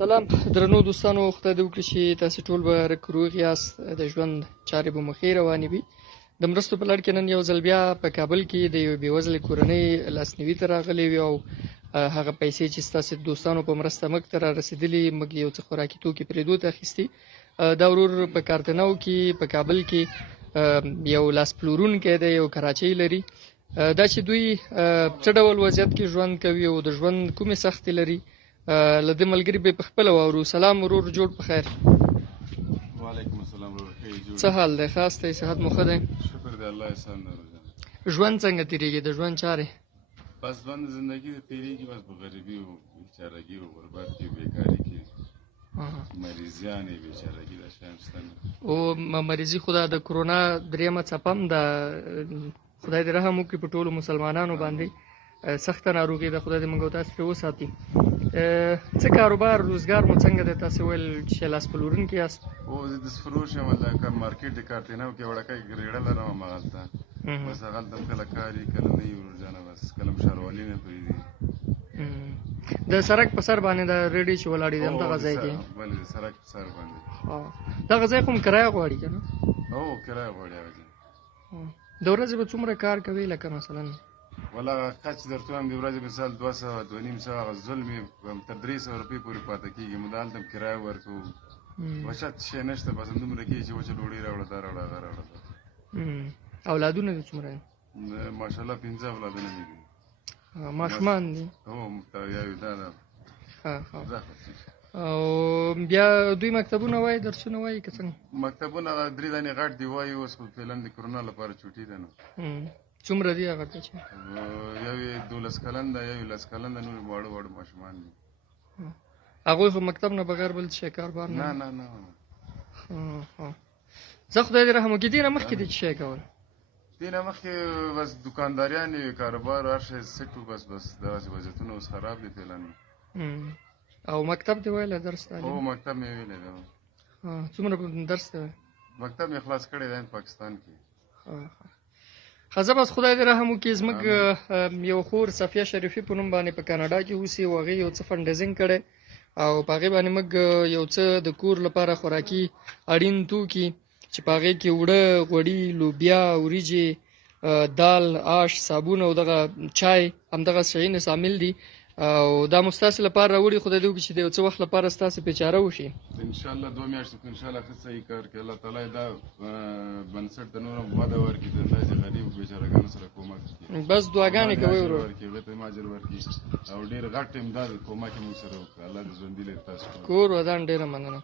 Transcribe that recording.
سلام درنو دوستانو، خدای دې وکړي چې تاسې ټول به روغ یاست، د ژوند چارې به مو ښې روانې وي. د مرستو په لړ کې نن یو ځل بیا په کابل کې د یوې بېوزلې کورنۍ لاسنیوي ته راغلې وي او هغه پیسې چې ستاسې دوستانو په مرسته موږ ته را رسېدلي، موږ یو څه خوراکي توکي پرې دوت اخیستي. دا ورور په کارتنو کې په کابل کې یو لاس پلورونکی دی، یو کراچۍ لري. دا چې دوی څه ډول وضعیت کې ژوند کوي او د ژوند کومې سختې لري، له دې ملګري به په خپله واورو. سلام ورور، جوړ په خیر. وعلیکم السلام ورور، ښه یې؟ څه حال دی؟ خاص دی؟ صحت مو ښه دی؟ شکر دی الله احسان لرو. ژوند څنګه تېرېږي؟ د ژوند چارې؟ بس ژوند زندگی د تېرېږي، بس په غریبي او بیچارګي او غربت کې بیکاري کې مریضیانې بیچارګي دا شیان شته نه. او مریضي خو د کرونا درېیمه څپه هم ده، خدای دې رحم وکړي په ټولو مسلمانانو باندې. سخته ناروغي ده، خدای دې موږ او تاسو پرې وساتي. څه کاروبار روزګار مو څنګه دی؟ تاسې ویل چې لاس پلورونکي یاست. او زه دستفروش یم، هلته مارکېټ د کارتینو کې وړکۍ ریړه لرم هماغلته، بس هغلته هم کله کار وي کله نه وي ورور جانه، بس کله هم ښاروالي نه پرېږدي. د سړک په سر باندې د ریډې چې ولاړې دي همدغه ځای کې؟ بلې د سړک په سر باندې. دغه ځای خو هم کرایه غواړي که نه؟ هو کرایه غواړي هغه ځای. د ورځې به څومره کار کوي لکه مثلا؟ والله حقیقت چې درته وایم د ورځې مثال 200 250 هغه ظلم یې تر 300 روپۍ پورې پاته کېږي. موږ هلته هم کرایه ورکوو، وچت شی نشته، بس همدومره کېږي چې وچه ډوډۍ راوړه، دا راوړه هغه راوړه. اولادونه دې څومره دي؟ ماشاءالله 15 اولادونه مې دي. ماشومان دي؟ هو متویاوي دا ده. او بیا دوی مکتبونه وایي، درسونه وایي که څنګه؟ مکتبونه هغه 3 دانې غټ دي وایي، اوس خو فعلا د کرونا لپاره چوټي ده نو. څومره دي هغه ته چې؟ یو یې 12 کلن ده، یو یې 10 کلن ده، نور واړه واړه ماشومان دي. هغوی خو مکتب نه بغیر بل څه کاروبار نه؟ نه نه نه. زه خدای دې رحم وکړي. دې نه مخکې دې څه شی کول؟ دې نه مخکې بس دوکانداریان یې کاروبار هر شی سیټ و، بس دغسې وضعیتونه اوس خراب دي فعلا. او مکتب دې ویلی درس تعلیم؟ هو مکتب مې ویلی دی. څومره درس دی؟ مکتب مې خلاص کړی دی پاکستان کې. ښه، بس خدای دې رحم وکړي. زموږ یو خور صفیه شریفي په نوم باندې په کاناډا کې اوسي او هغې یو څه فنډیزینګ کړی او په هغې باندې موږ یو څه د کور لپاره خوراکي اړین توکي چې په هغې کې اوړه، غوړي، لوبیا، وریجې، دال، آش، صابون او دغه چای همدغه شیونه شامل دي او دا مو ستاسې لپاره راوړي. خدای دې وکړي چې د یو څه وخت لپاره ستاسې پېچاره وشي. انشاءالله 2 میاشتې کې انشاءالله ښه صحیح کار کوي. الله تعالی دا بنسټ د نور هم وده ورکړي، د داسې غریب بیچارهګانو سره کومک وکړي. بس دعاګانې کوئ ورور. هغې ته هم اجر ورکړي او ډېر غټ امداد کومک یې موږ سره وکړه. الله دې ژوندي لري تاسو. کور ودان ډېره مننه.